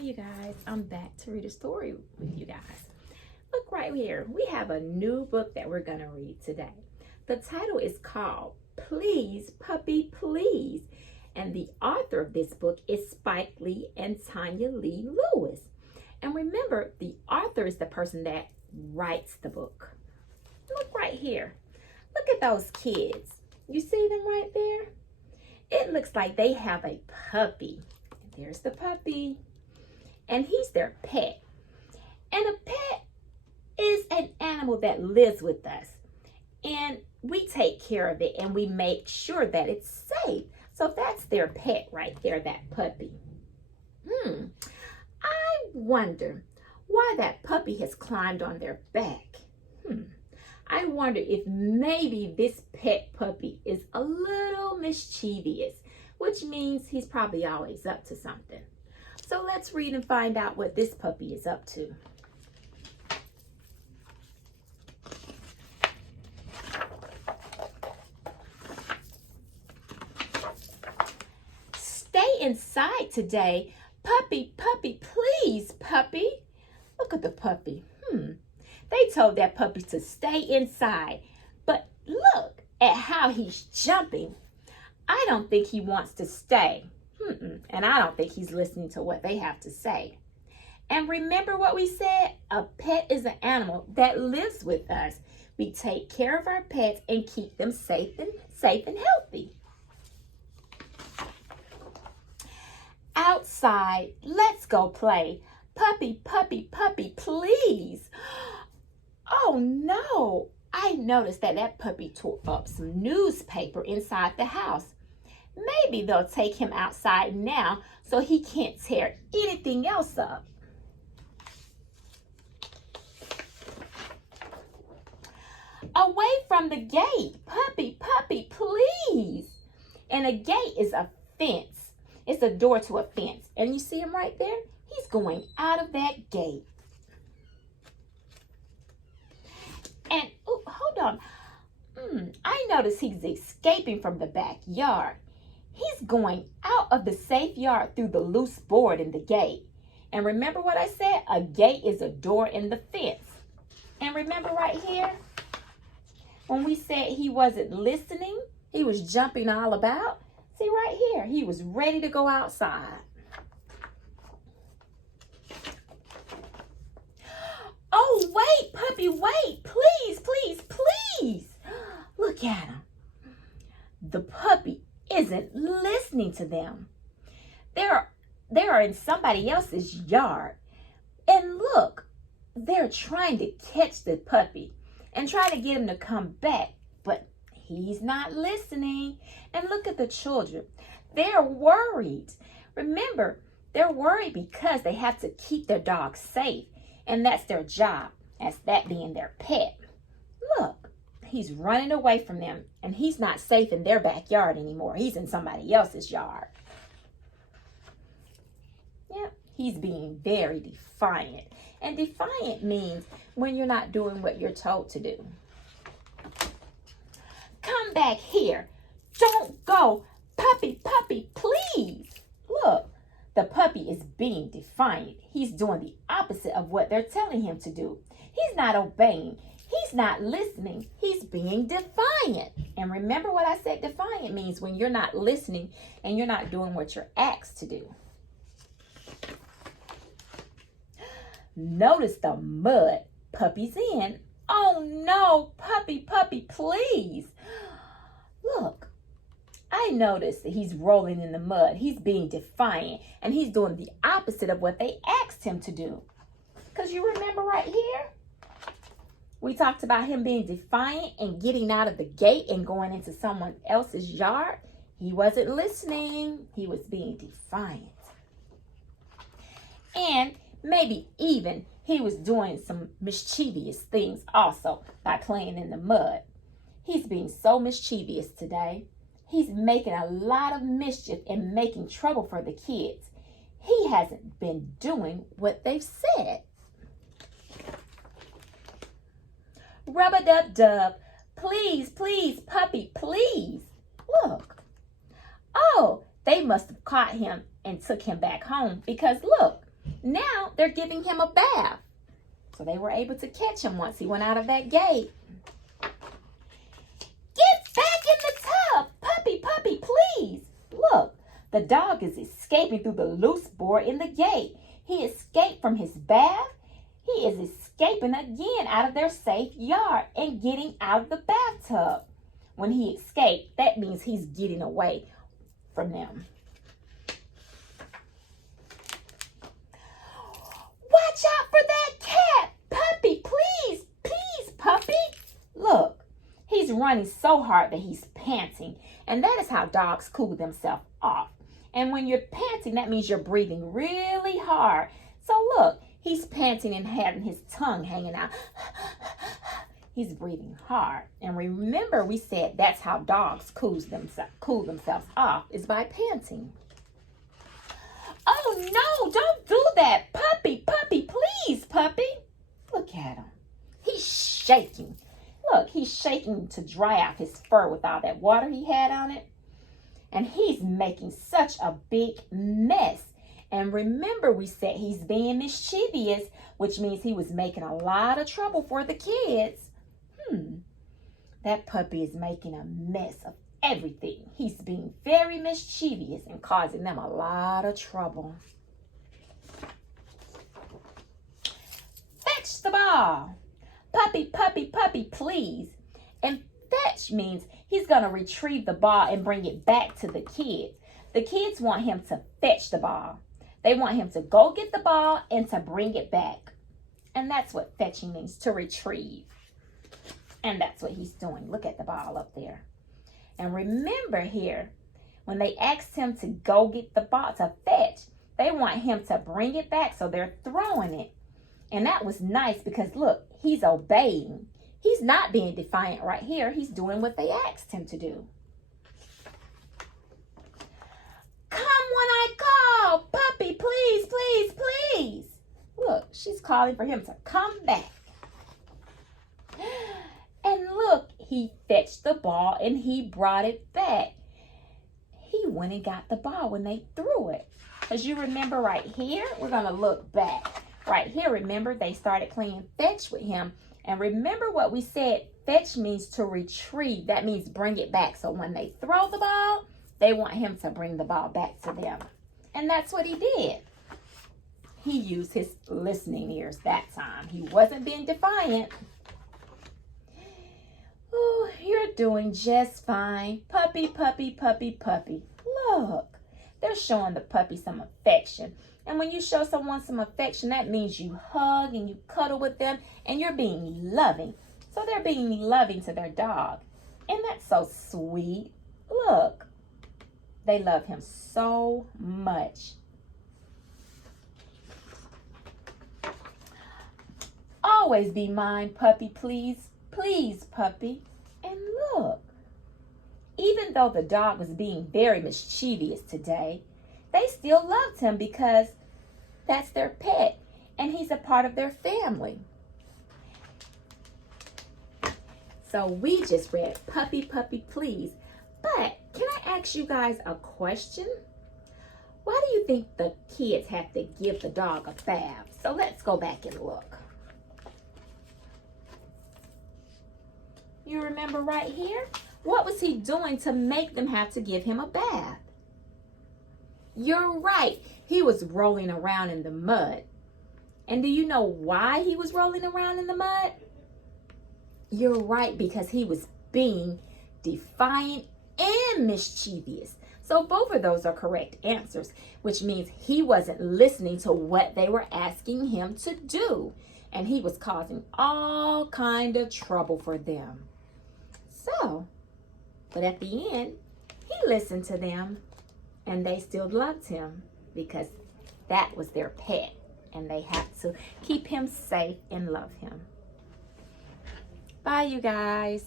you guys, I'm back to read a story with you guys. Look right here, we have a new book that we're gonna read today. The title is called Please Puppy Please, and the author of this book is Spike Lee and Tanya Lee Lewis. And remember, the author is the person that writes the book. Look right here, look at those kids. You see them right there? It looks like they have a puppy. There's the puppy. And he's their pet. And a pet is an animal that lives with us. And we take care of it and we make sure that it's safe. So that's their pet right there, that puppy. I wonder why that puppy has climbed on their back. I wonder if maybe this pet puppy is a little mischievous, which means he's probably always up to something. So let's read and find out what this puppy is up to. Stay inside today. Puppy, puppy, please, puppy. Look at the puppy. They told that puppy to stay inside. But look at how he's jumping. I don't think he wants to stay. And I don't think he's listening to what they have to say. And remember what we said? A pet is an animal that lives with us. We take care of our pets and keep them safe and healthy. Outside, let's go play. Puppy, puppy, puppy, please. Oh no, I noticed that puppy tore up some newspaper inside the house. Maybe they'll take him outside now so he can't tear anything else up. Away from the gate, puppy, puppy, please. And a gate is a fence. It's a door to a fence. And you see him right there? He's going out of that gate. And, hold on. I notice he's escaping from the backyard. He's going out of the safe yard through the loose board in the gate. And remember what I said? A gate is a door in the fence. And remember right here, when we said he wasn't listening, he was jumping all about. See right here, he was ready to go outside. Oh, wait, puppy, wait, please, please, please. Look at him. The puppy isn't listening to them. They are in somebody else's yard. And look, they're trying to catch the puppy and try to get him to come back. But he's not listening. And look at the children. They're worried. Remember, they're worried because they have to keep their dog safe. And that's their job, as that being their pet. Look, he's running away from them, and he's not safe in their backyard anymore. He's in somebody else's yard. Yep, he's being very defiant. And defiant means when you're not doing what you're told to do. Come back here. Don't go. Puppy, puppy, please. Look. The puppy is being defiant. He's doing the opposite of what they're telling him to do. He's not obeying. He's not listening. He's being defiant. And remember what I said, defiant means when you're not listening and you're not doing what you're asked to do. Notice the mud puppy's in. Oh no, puppy, puppy, please. Look. I noticed that he's rolling in the mud. He's being defiant. And he's doing the opposite of what they asked him to do. Because you remember right here? We talked about him being defiant and getting out of the gate and going into someone else's yard. He wasn't listening. He was being defiant. And maybe even he was doing some mischievous things also by playing in the mud. He's being so mischievous today. He's making a lot of mischief and making trouble for the kids. He hasn't been doing what they've said. Rub-a-dub-dub. Please, please, puppy, please. Look. Oh, they must have caught him and took him back home because look, Now they're giving him a bath. So they were able to catch him once he went out of that gate. Get back in the tub, puppy, puppy, please. Look, the dog is escaping through the loose board in the gate. He escaped from his bath. He is escaping again out of their safe yard and getting out of the bathtub. When he escaped, that means he's getting away from them. Watch out for that cat, puppy, please, please, puppy. Look, he's running so hard that he's panting, and that is how dogs cool themselves off. And when you're panting, that means you're breathing really hard. So look, he's panting and having his tongue hanging out. He's breathing hard. And remember, we said that's how dogs cool themselves off, is by panting. Oh no, don't do that, puppy, puppy, please, puppy. Look at him. He's shaking. Look, he's shaking to dry out his fur with all that water he had on it. And he's making such a big mess. And remember, we said he's being mischievous, which means he was making a lot of trouble for the kids. That puppy is making a mess of everything. He's being very mischievous and causing them a lot of trouble. Fetch the ball. Puppy, puppy, puppy, please. And fetch means he's going to retrieve the ball and bring it back to the kids. The kids want him to fetch the ball. They want him to go get the ball and to bring it back. And that's what fetching means, to retrieve. And that's what he's doing. Look at the ball up there. And remember here, when they asked him to go get the ball to fetch, they want him to bring it back, so they're throwing it. And that was nice because look, he's obeying. He's not being defiant right here. He's doing what they asked him to do. Come when I call, puppy, please, please, please. Look, she's calling for him to come back. And look, he fetched the ball and he brought it back. He went and got the ball when they threw it. As you remember right here, we're going to look back. Right here, remember, they started playing fetch with him. And remember what we said, fetch means to retrieve. That means bring it back. So when they throw the ball, they want him to bring the ball back to them. And that's what he did. He used his listening ears that time. He wasn't being defiant. Oh, you're doing just fine. Puppy, puppy, puppy, puppy. Look, they're showing the puppy some affection. And when you show someone some affection, that means you hug and you cuddle with them and you're being loving. So they're being loving to their dog. And that's so sweet. Look, they love him so much. Always be mine, puppy, please. Please, puppy. And look, even though the dog was being very mischievous today, they still loved him because that's their pet and he's a part of their family. So we just read Puppy, Puppy, Please. But can I ask you guys a question? Why do you think the kids have to give the dog a bath? So let's go back and look. You remember right here? What was he doing to make them have to give him a bath? You're right. He was rolling around in the mud. And do you know why he was rolling around in the mud? You're right, because he was being defiant and mischievous. So both of those are correct answers, which means he wasn't listening to what they were asking him to do. And he was causing all kind of trouble for them. So, but at the end, he listened to them and they still loved him because that was their pet and they had to keep him safe and love him. Bye, you guys.